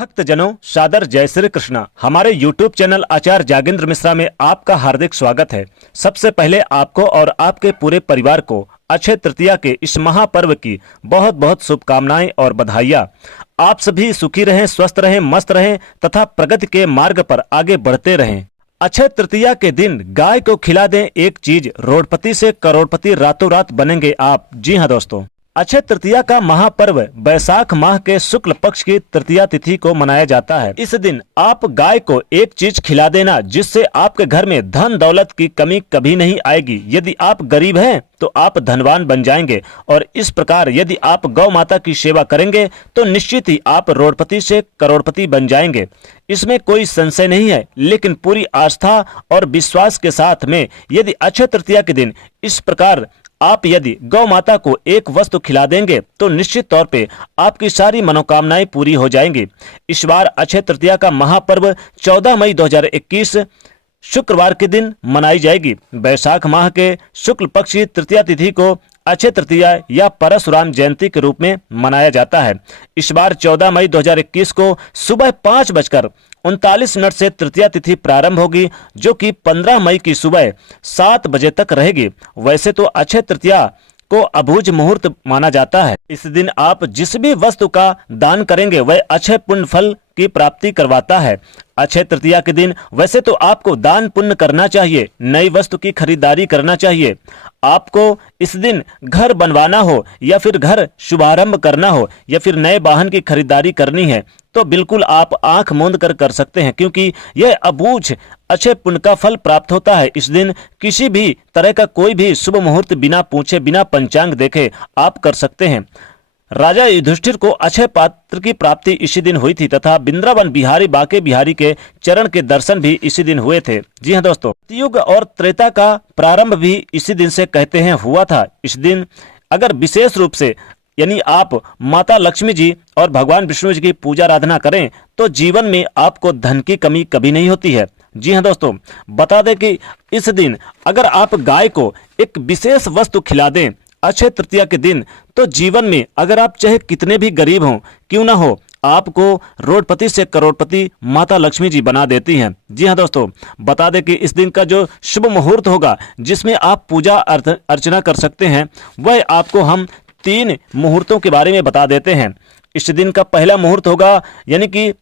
भक्तजनों, सादर जय श्री कृष्णा। हमारे YouTube चैनल आचार्य जागेंद्र मिश्रा में आपका हार्दिक स्वागत है। सबसे पहले आपको और आपके पूरे परिवार को अक्षय तृतीया के इस महापर्व की बहुत बहुत शुभकामनाएं और बधाइयां। आप सभी सुखी रहें, स्वस्थ रहें, मस्त रहें तथा प्रगति के मार्ग पर आगे बढ़ते रहें। अक्षय तृतीया के दिन गाय को खिला दें एक चीज, रोडपति से करोड़पति रातों रात बनेंगे आप। जी हाँ दोस्तों, अक्षय तृतीया का महापर्व वैशाख माह के शुक्ल पक्ष की तृतीया तिथि को मनाया जाता है। इस दिन आप गाय को एक चीज खिला देना जिससे आपके घर में धन दौलत की कमी कभी नहीं आएगी। यदि आप गरीब हैं तो आप धनवान बन जाएंगे और इस प्रकार यदि आप गौ माता की सेवा करेंगे तो निश्चित ही आप रोडपति से करोड़पति बन जाएंगे। इसमें कोई संशय नहीं है, लेकिन पूरी आस्था और विश्वास के साथ में यदि अक्षय तृतीया के दिन इस प्रकार आप यदि गौ माता को एक वस्तु खिला देंगे तो निश्चित तौर पे आपकी सारी मनोकामनाएं पूरी हो जाएंगी। इस बार अक्षय तृतीया का महापर्व 14 मई 2021 शुक्रवार के दिन मनाई जाएगी। वैशाख माह के शुक्ल पक्ष की तृतीया तिथि को अक्षय तृतीया या परशुराम जयंती के रूप में मनाया जाता है। इस बार 14 मई 2021 को सुबह 5:39 से तृतीया तिथि प्रारंभ होगी, जो कि 15 मई की सुबह 7 बजे तक रहेगी। वैसे तो अक्षय तृतीया को अबूझ मुहूर्त माना जाता है। इस दिन आप जिस भी वस्तु का दान करेंगे वह अक्षय पुण्य फल की प्राप्ति करवाता है। अक्षय तृतीया के दिन वैसे तो आपको दान पुण्य करना चाहिए, नई वस्तु की खरीदारी करना चाहिए। आपको इस दिन घर बनवाना हो या फिर घर शुभारंभ करना हो या फिर नए वाहन की खरीदारी करनी है तो बिल्कुल आप आंख मूंद कर सकते हैं, क्योंकि यह अबूझ अक्षय पुण्य का फल प्राप्त होता है। इस दिन किसी भी तरह का कोई भी शुभ मुहूर्त बिना पूछे बिना पंचांग देखे आप कर सकते हैं। राजा युधिष्ठिर को अक्षय पात्र की प्राप्ति इसी दिन हुई थी तथा वृंदावन बिहारी बाके बिहारी के चरण के दर्शन भी इसी दिन हुए थे। जी हाँ दोस्तों, सतयुग और त्रेता का प्रारंभ भी इसी दिन से कहते हैं हुआ था। इस दिन अगर विशेष रूप से यानी आप माता लक्ष्मी जी और भगवान विष्णु जी की पूजा आराधना करें तो जीवन में आपको धन की कमी कभी नहीं होती है। जी हाँ दोस्तों, बता दें कि इस दिन अगर आप गाय को एक विशेष वस्तु खिला दें अक्षय तृतीया के दिन तो जीवन में अगर आप चाहे कितने भी गरीब हों क्यों ना हो, आपको रोडपति से करोड़पति माता लक्ष्मी जी बना देती हैं। जी हाँ दोस्तों, बता दें कि इस दिन का जो शुभ मुहूर्त होगा जिसमें आप पूजा अर्चना कर सकते हैं वह आपको हम 3 मुहूर्तों के बारे में बता देते हैं। इस दिन का पहला मुहूर्त होगा यानी कि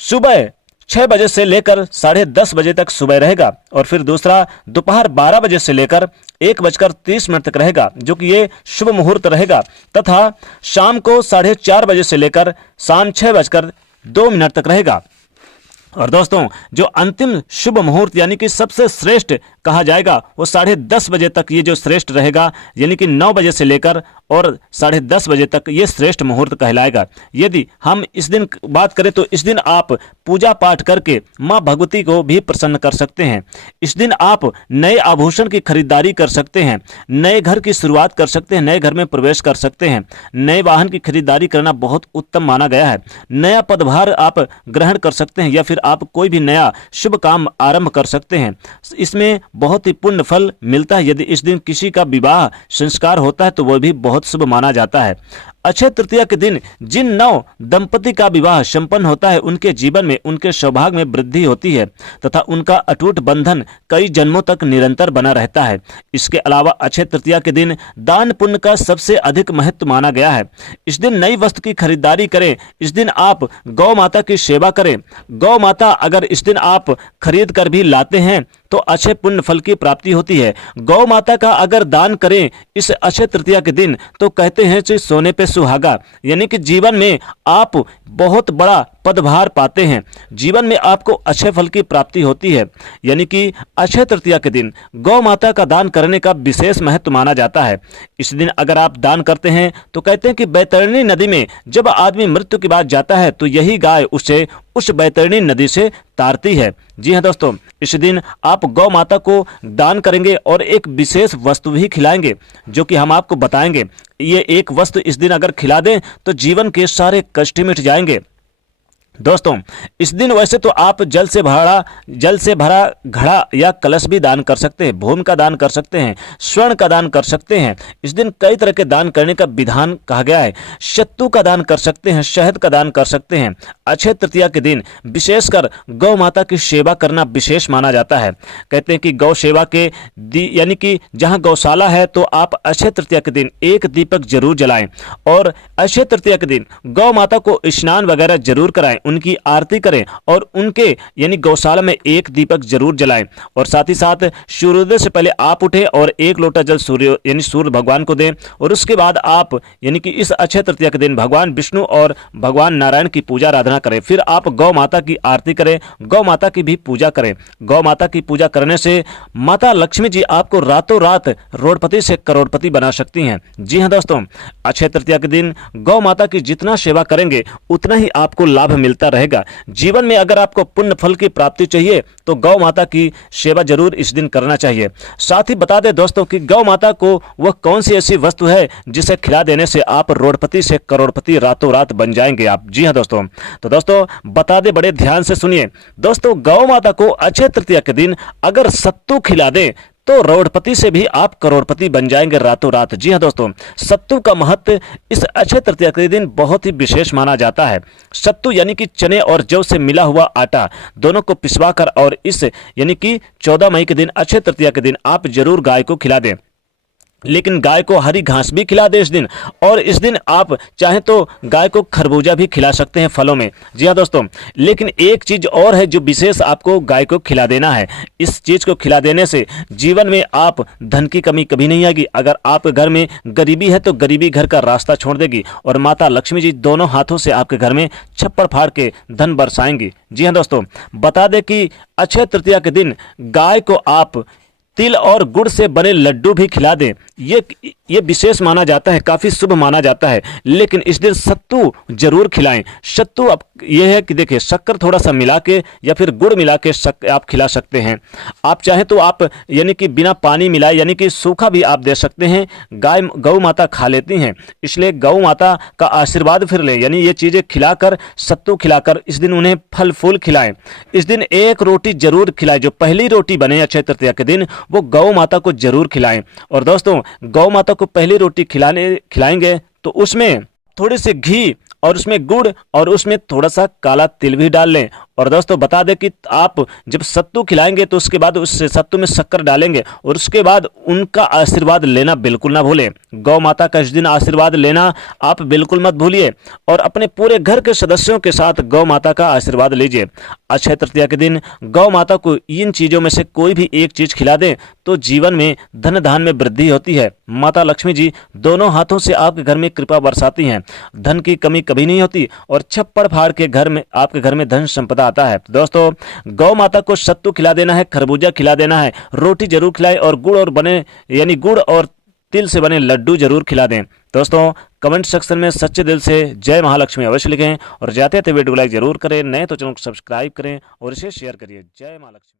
सुबह 6 बजे से लेकर 10:30 बजे तक सुबह रहेगा और फिर दूसरा दोपहर 12 बजे से लेकर 1:30 तक रहेगा, जो कि ये शुभ मुहूर्त रहेगा, तथा शाम को 4:30 बजे से लेकर शाम 6:02 तक रहेगा। और दोस्तों, जो अंतिम शुभ मुहूर्त यानी कि सबसे श्रेष्ठ कहा जाएगा वो 10:30 बजे तक ये जो श्रेष्ठ रहेगा, यानी कि 9 बजे से लेकर और 10:30 बजे तक ये श्रेष्ठ मुहूर्त कहलाएगा। यदि हम इस दिन बात करें तो इस दिन आप पूजा पाठ करके माँ भगवती को भी प्रसन्न कर सकते हैं। इस दिन आप नए आभूषण की खरीदारी कर सकते हैं, नए घर की शुरुआत कर सकते हैं, नए घर में प्रवेश कर सकते हैं, नए वाहन की खरीदारी करना बहुत उत्तम माना गया है। नया पदभार आप ग्रहण कर सकते हैं या फिर आप कोई भी नया शुभ काम आरंभ कर सकते हैं। इसमें बहुत ही पुण्य फल मिलता है। यदि इस दिन किसी का विवाह संस्कार होता है तो वह भी बहुत शुभ माना जाता है। अक्षय तृतीया के दिन जिन 9 दंपति का विवाह संपन्न होता है उनके जीवन में उनके सौभाग्य में वृद्धि होती है तथा उनका अटूट बंधन कई जन्मों तक निरंतर बना रहता है। इसके अलावा अक्षय तृतीया के दिन दान पुण्य का सबसे अधिक महत्व माना गया है। इस दिन नई वस्तु की खरीदारी करें, इस दिन आप गौ माता की सेवा करें। गौ माता अगर इस दिन आप खरीद कर भी लाते हैं तो अक्षय पुण्य फल की प्राप्ति होती है। गौ माता का अगर दान करें इस अक्षय तृतीया के दिन तो कहते हैं कि सोने पे सुहागा, यानी कि जीवन में आप बहुत बड़ा पदभार पाते हैं, जीवन में आपको अक्षय फल की प्राप्ति होती है। यानी कि अक्षय तृतीया के दिन गौ माता का दान करने का विशेष महत्व माना जाता है। इस दिन अगर आप दान करते हैं तो कहते हैं कि बैतरणी नदी में जब आदमी मृत्यु के बाद जाता है तो यही गाय उसे उस बैतरणी नदी से तारती है। जी हाँ दोस्तों, इस दिन आप गौ माता को दान करेंगे और एक विशेष वस्तु भी खिलाएंगे जो कि हम आपको बताएंगे। ये एक वस्तु इस दिन अगर खिला दें तो जीवन के सारे कष्ट मिट जाएंगे। दोस्तों इस दिन वैसे तो आप जल से भरा घड़ा या कलश भी दान कर सकते हैं, भूमि का दान कर सकते हैं, स्वर्ण का दान कर सकते हैं। इस दिन कई तरह के दान करने का विधान कहा गया है। सत्तू का दान कर सकते हैं, शहद का दान कर सकते हैं। अक्षय तृतीया के दिन विशेषकर गौ माता की सेवा करना विशेष माना जाता है। कहते हैं कि गौ सेवा के यानी कि जहां गौशाला है तो आप अक्षय तृतीया के दिन एक दीपक जरूर जलाएं और अक्षय तृतीया के दिन गौ माता को स्नान वगैरह जरूर कराएं, उनकी आरती करें और उनके यानी गौशाला में एक दीपक जरूर जलाएं। और साथ ही साथ सूर्योदय से पहले आप उठें और एक लोटा जल सूर्य भगवान को दें। और उसके बाद आप यानी कि इस अक्षय तृतीया के दिन भगवान विष्णु और भगवान नारायण की पूजा आराधना करें। फिर आप गौ माता की आरती करें, गौ माता की भी पूजा करें। गौ माता की पूजा करने से माता लक्ष्मी जी आपको रातों रात रोडपति से करोड़पति बना सकती हैं। जी हाँ दोस्तों, अक्षय तृतीया के दिन गौ माता की जितना सेवा करेंगे उतना ही आपको लाभ मिलता रहेगा। जीवन में अगर आपको पुण्य फल की प्राप्ति चाहिए तो गौ माता की सेवा जरूर इस दिन करना चाहिए। साथ ही बता दें दोस्तों कि गौ माता को वह कौन सी ऐसी वस्तु है जिसे खिला देने से आप रोडपति से करोड़पति रातों रात बन जाएंगे आप। जी हाँ दोस्तों, तो दोस्तों बता दें, बड़े ध्यान से सुनिए दोस्तों, गौ माता को अक्षय तृतीया के दिन अगर सत्तू खिला दें तो रोडपति से भी आप करोड़पति बन जाएंगे रातों रात। जी हाँ दोस्तों, सत्तू का महत्व इस अक्षय तृतीया के दिन बहुत ही विशेष माना जाता है। सत्तू यानी कि चने और जौ से मिला हुआ आटा दोनों को पिसवाकर और इस यानी कि 14 मई के दिन अक्षय तृतीया के दिन आप जरूर गाय को खिला दें। लेकिन गाय को हरी घास भी खिला दे इस दिन। और इस दिन आप चाहें तो गाय को खरबूजा भी खिला सकते हैं फलों में। जी हाँ दोस्तों, लेकिन एक चीज और है जो विशेष आपको गाय को खिला देना है। इस चीज को खिला देने से जीवन में आप धन की कमी कभी नहीं आएगी। अगर आपके घर में गरीबी है तो गरीबी घर का रास्ता छोड़ देगी और माता लक्ष्मी जी दोनों हाथों से आपके घर में छप्पर फाड़ के धन बरसाएंगी। जी हाँ दोस्तों, बता दें कि अक्षय तृतीया के दिन गाय को आप तिल और गुड़ से बने लड्डू भी खिला दें। ये विशेष माना जाता है, काफ़ी शुभ माना जाता है। लेकिन इस दिन सत्तू जरूर खिलाएं। सत्तू अब यह है कि देखिए शक्कर थोड़ा सा मिला के या फिर गुड़ मिला के आप खिला सकते हैं। आप चाहें तो आप यानी कि बिना पानी मिलाए यानी कि सूखा भी आप दे सकते हैं। गौ माता खा लेती हैं, इसलिए गौ माता का आशीर्वाद फिर लें। यानी ये चीज़ें खिलाकर, सत्तू खिलाकर इस दिन उन्हें फल फूल खिलाएं। इस दिन एक रोटी जरूर खिलाएं। जो पहली रोटी बने अक्षय तृतीया के दिन वो गौ माता को जरूर खिलाएं। और दोस्तों गौ माता को पहली रोटी खिलाएंगे तो उसमें थोड़ी सी घी और उसमें गुड़ और उसमें थोड़ा सा काला तिल भी डाल लें। और दोस्तों बता दें कि आप जब सत्तू खिलाएंगे तो उसके बाद उस सत्तू में शक्कर डालेंगे और उसके बाद उनका आशीर्वाद लेना बिल्कुल ना भूलें। गौ माता का इस दिन आशीर्वाद लेना आप बिल्कुल मत भूलिए और अपने पूरे घर के सदस्यों के साथ गौ माता का आशीर्वाद लीजिए। अक्षय तृतीया के दिन गौ माता को इन चीज़ों में से कोई भी एक चीज़ खिला दें तो जीवन में धन धान में वृद्धि होती है। माता लक्ष्मी जी दोनों हाथों से आपके घर में कृपा बरसाती हैं, धन की कमी कभी नहीं होती और छप्पर फाड़ के घर में आपके घर में धन संपदा आता है। दोस्तों गौ माता को सत्तू खिला देना है, खरबूजा खिला देना है, रोटी जरूर खिलाएं और गुड़ और तिल से बने लड्डू जरूर खिला दें। दोस्तों कमेंट सेक्शन में सच्चे दिल से जय महालक्ष्मी अवश्य लिखें और जाते थे वीडियो को लाइक जरूर करें। नए तो चैनल को सब्सक्राइब करें और इसे शेयर करिए। जय महालक्ष्मी।